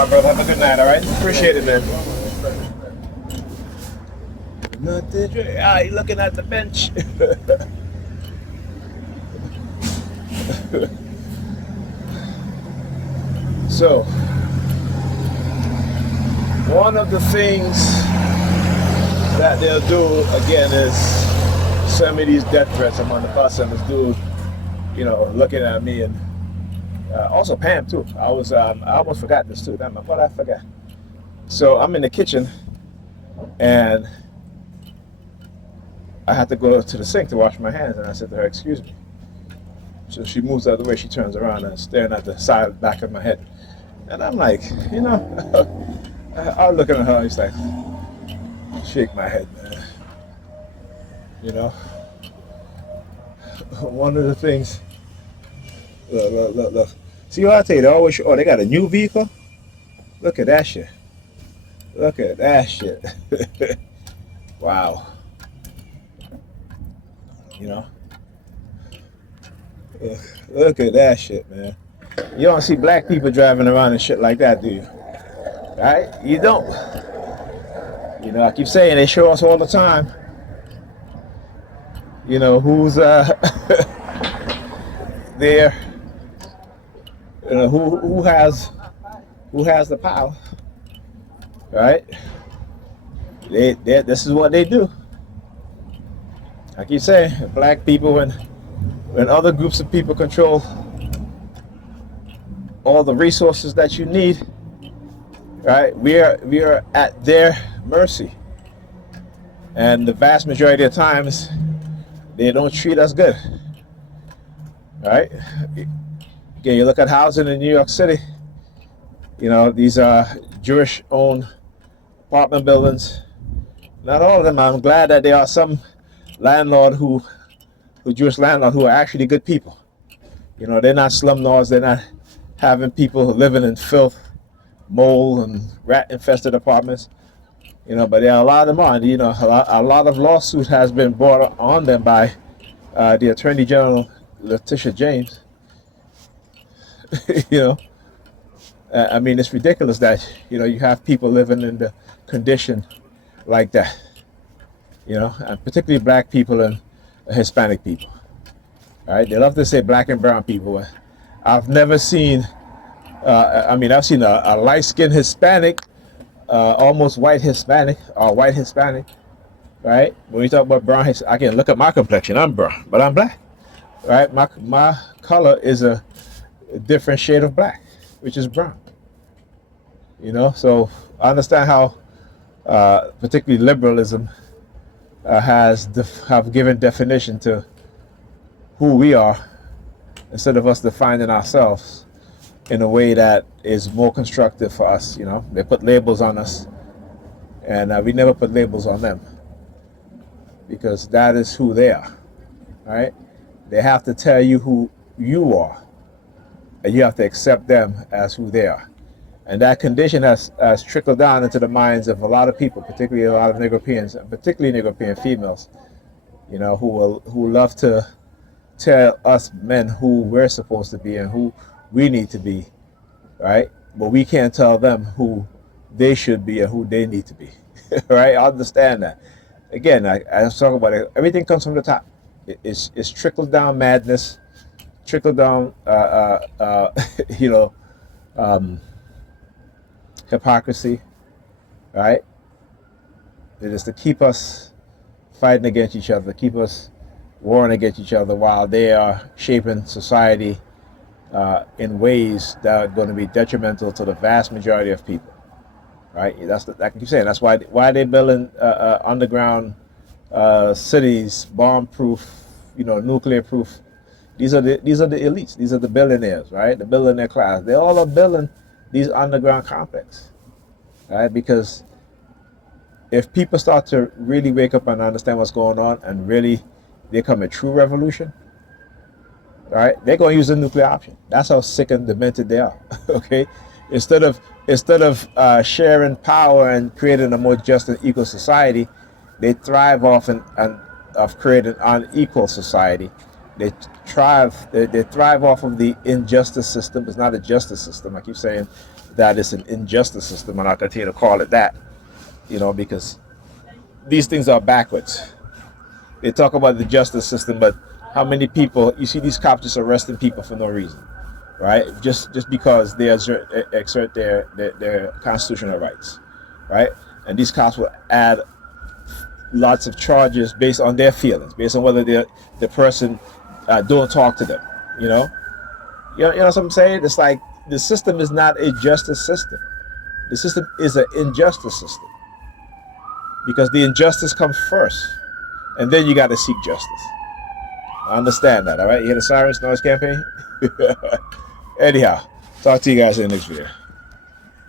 my brother. Have a good night, all right? Appreciate it, man. Nothing. You looking at the bench. So, one of the things that they'll do again is send me these death threats. I'm on the bus and this dude, looking at me, and also Pam too. I almost forgot this too. Damn, what I forgot. So I'm in the kitchen and I had to go to the sink to wash my hands, and I said to her, "Excuse me." So she moves out of the way. She turns around and staring at the back of my head, and I'm like, I'm looking at her. It's like, shake my head, man. One of the things. Look. See what I tell you? They always show, they got a new vehicle. Look at that shit. Look at that shit. Wow. Look at that shit, man. You don't see black people driving around and shit like that, do you? Right? You don't. I keep saying they show us all the time. Who's there? Who has the power? Right? This is what they do. I keep saying, black people, when other groups of people control all the resources that you need, right? We are at their mercy, and the vast majority of times they don't treat us good, right? Again, you look at housing in New York City. These are Jewish-owned apartment buildings. Not all of them. I'm glad that there are some Jewish landlord who are actually good people. They're not slumlords. They're not having people living in filth, mold, and rat-infested apartments. But there are a lot of them on. A lot of lawsuit has been brought on them by the Attorney General, Letitia James. It's ridiculous that you have people living in the condition like that. And particularly black people and Hispanic people. All right, they love to say black and brown people. I've never seen. I've seen a light-skinned Hispanic, almost white Hispanic, or white Hispanic. Right? When we talk about brown, I can look at my complexion. I'm brown, but I'm black. Right? My color is a different shade of black, which is brown. So I understand how, particularly liberalism, have given definition to who we are, instead of us defining ourselves in a way that is more constructive for us. They put labels on us, and we never put labels on them, because that is who they are. Right? They have to tell you who you are, and you have to accept them as who they are. And that condition has trickled down into the minds of a lot of people, particularly a lot of Negropeans, and particularly Negropean females, who love to tell us men who we're supposed to be and who we need to be, right? But we can't tell them who they should be and who they need to be, right? I understand that. Again, I was talking about it. Everything comes from the top. It's trickle down madness, trickle down, hypocrisy, right? It is to keep us fighting against each other, keep us warring against each other, while they are shaping society in ways that are going to be detrimental to the vast majority of people, right? I can keep saying that's why they're building underground cities, bomb-proof, nuclear-proof. These are the elites. These are the billionaires, right? The billionaire class. They all are building these underground complexes, right? Because if people start to really wake up and understand what's going on, and really become a true revolution, right? They're going to use the nuclear option. That's how sick and demented they are. Okay, instead of sharing power and creating a more just and equal society, they thrive off of creating an unequal society. They thrive off of the injustice system. It's not a justice system. I keep saying that it's an injustice system, and I'll continue to call it that, because these things are backwards. They talk about the justice system, but how many people, you see these cops just arresting people for no reason, right? Just because they exert their constitutional rights, right? And these cops will add lots of charges based on their feelings, based on whether the person don't talk to them, you know? You know what I'm saying? It's like the system is not a justice system. The system is an injustice system because the injustice comes first, and then you got to seek justice. I understand that, all right? You hear the sirens, noise campaign? Anyhow, talk to you guys in the next video.